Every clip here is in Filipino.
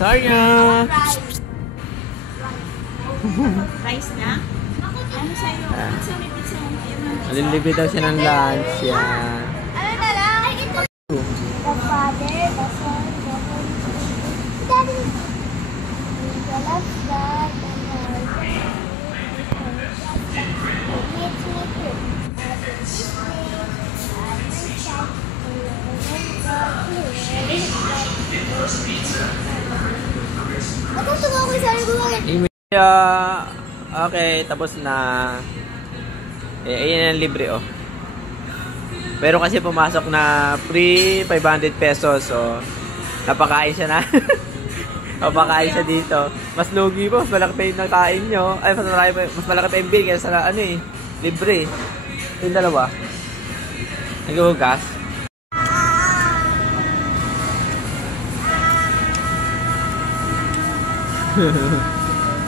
Sarya! Rice na? Ano sa'yo? Pizza, may pizza. Alilibid daw siya ng lunch. Yan. Ano na lang? Ay, ito. The Father, the Son, the Holy Spirit. Daddy. The love God, the Holy Okay, tapos na. Ayan ang libre oh. Pero kasi pumasok na free 500 pesos. So, napakain siya na. Napakain siya dito. Mas lugi po. Mas malaki pa yung nakain nyo. Ay, mas malaki pa yung bill. Kaya sa ano eh. Libre. Yung dalawa. Naghuhugas.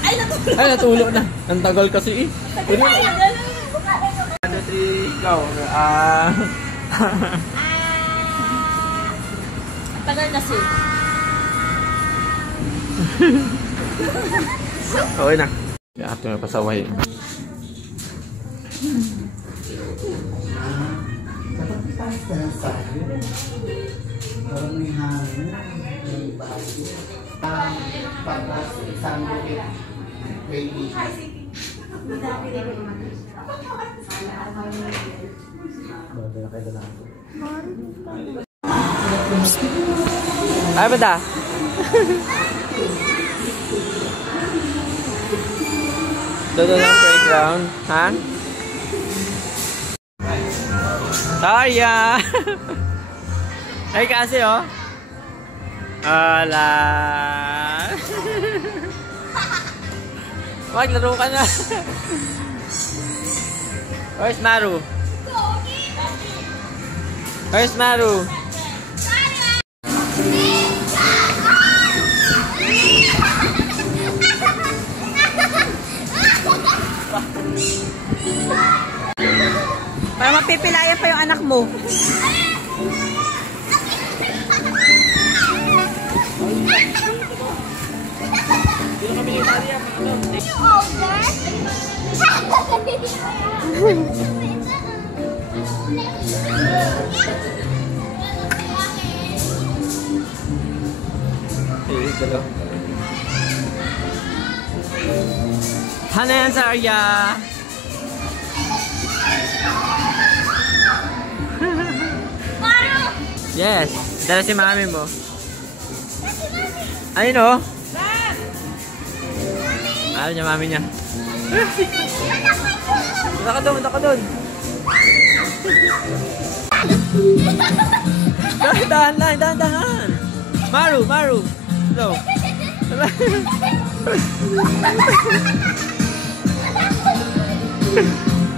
Ay, natulog. Ay, natulog na. Ang tagal kasi eh. 1, 2, 3, go. Tagal kasi. Okay na. Kaya ito yung pasaway. Ay, banda? Doon ang playground, ha? Sarya! Ay, kasi oh. Ala! Maglaro ka na. Where's Maru? Where's Maru? Para mapipilaya pa yung anak mo. Hana yan, Sarya! Yes! Dala si mami mo. Ayun o! Ayaw niya, mami niya. Punta ka doon, punta ka doon! Dahan lang, dahan! Maru, Maru! Slow!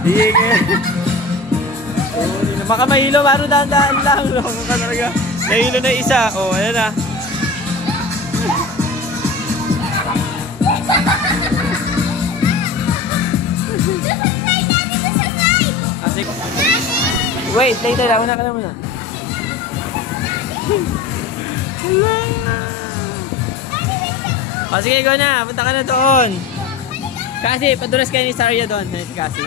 Ingay! Baka mahilo, Maru, dahan-dahan lang! Loko ka talaga! Nahilo na isa! O, ayan na! Wait, later lang. Una ka na muna. O, sige, go na. Punta ka na doon. Kasi, padulas kayo ni Sarya doon. Si Kasi.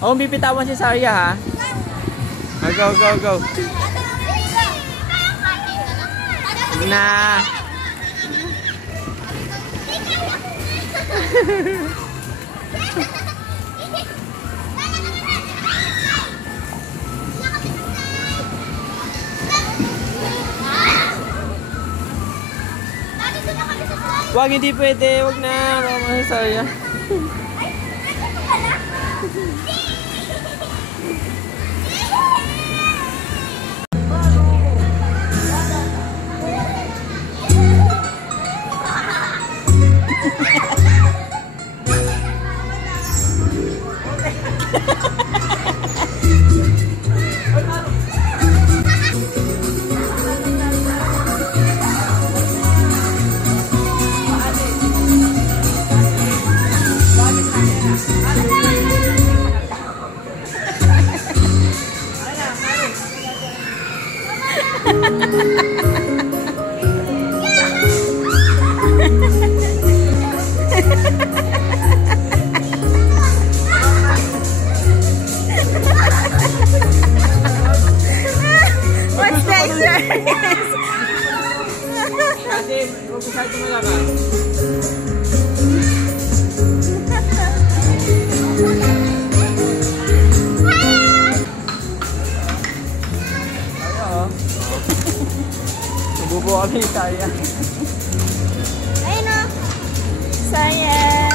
O, bipitawan si Sarya, ha? Go, go, go. Na. Wag, hindi pwede. Wag na. Mama, Sarya. What's the exercise? Kasi, huwag ko sa'yo tumalaban. Nabubuo kami, saya. Ayun o. Saya.